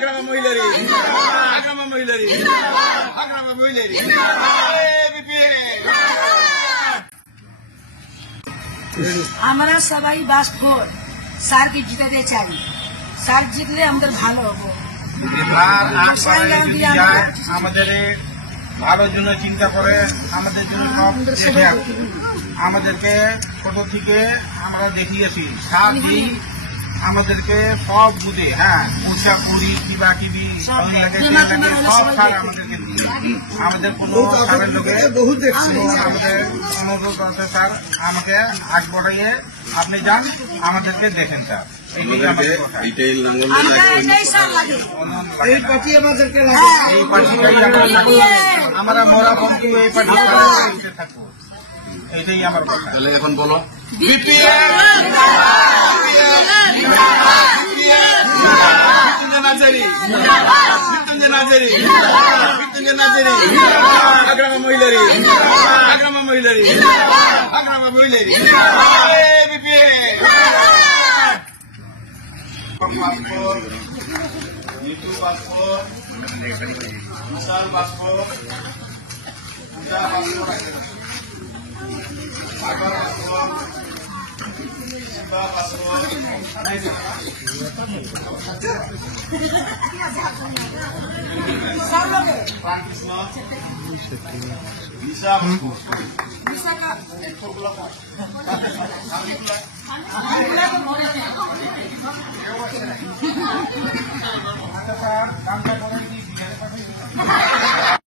Agrama Mohilari. Agrama Mohilari. Agrama Mohilari. আমরা সবাই বাসখোর, স্যারকে জিতাতে চাই। স্যার জিতলে আমাদের ভালো হবো। আমাদের ভালোর জন্য চিন্তা করে, আমাদের জন্য সব আমাদেরকে ছোট থেকে আমরা দেখিয়েছি। স্যার আমাদেরকে সব বুঝে, হ্যাঁ, মুসা পুরি কিবা কিবি সব স্যার আমাদেরকে দিয়ে আমাদের কোনো স্যারের লোকে আমাদের অনুরোধ আছে, স্যার আমাকে আগ বড়াইয়ে আপনি যান, আমাদেরকে দেখেন স্যার। আমরা মরা বন্ধু এই পার্টি থাকবো, এইটাই আমার কথা। এখন বলো Agrama Mohilari. Agrama Mohilari. Agrama Mohilari. Paspor, Nitu paspor, Misal paspor, Muda paspor, Akbar paspor, Siva paspor, Frankisma, Bisa paspor. Bisa ka? আমরা